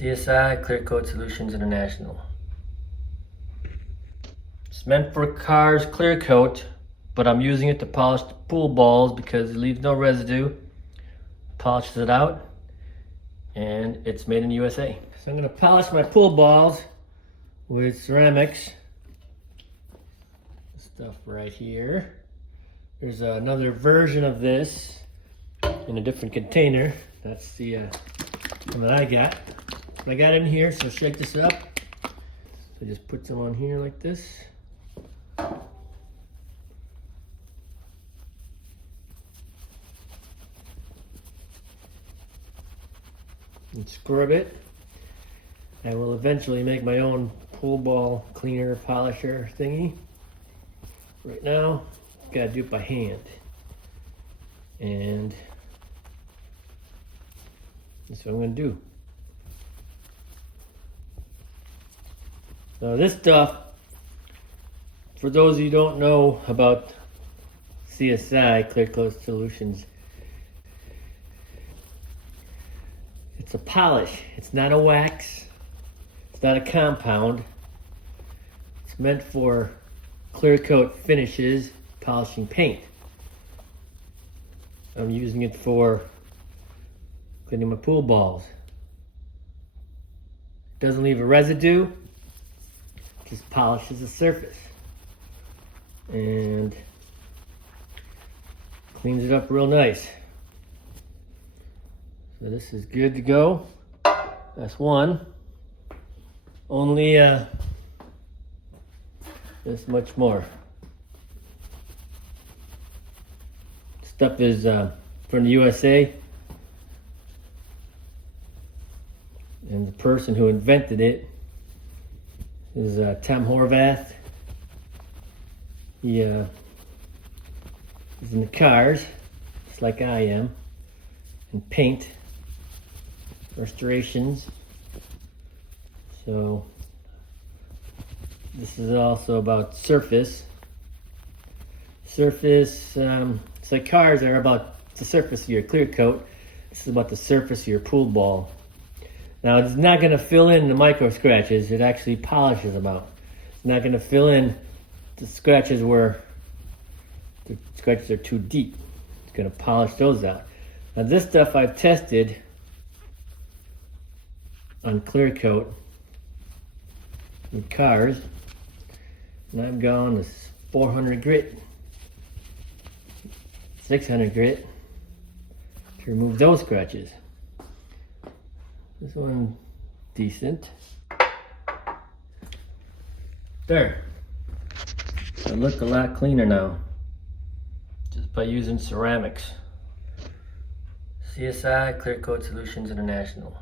CSI Clear Coat Solutions International. It's meant for cars clear coat, but I'm using it to polish the pool balls because it leaves no residue. Polishes it out, and it's made in the USA. So I'm going to polish my pool balls with Ceram-X. Stuff right here. There's another version of this in a different container. That's the one that I got. I got it in here, so shake this up. So just put some on here like this. And scrub it. I will eventually make my own pool ball cleaner polisher thingy. Right now, gotta do it by hand. And that's what I'm gonna do. Now this stuff, for those of you who don't know about CSI Clear Coat Solutions, it's a polish. It's not a wax. It's not a compound. It's meant for clear coat finishes, polishing paint. I'm using it for cleaning my pool balls. It doesn't leave a residue, just polishes the surface and cleans it up real nice. So this is good to go. That's one. Only this much more. Stuff is from the USA, and the person who invented it is Tom Horvath. He is in the cars, just like I am, and paint restorations. So this is also about surface. It's like cars are about the surface of your clear coat. This is about the surface of your pool ball. Now it's not going to fill in the micro scratches. It actually polishes them out. It's not going to fill in the scratches where the scratches are too deep. It's going to polish those out. Now this stuff I've tested on clear coat with cars, and I've gone to 400 grit, 600 grit to remove those scratches. This one decent. There. They look a lot cleaner now, just by using Ceram-X. CSI Clear Coat Solutions International.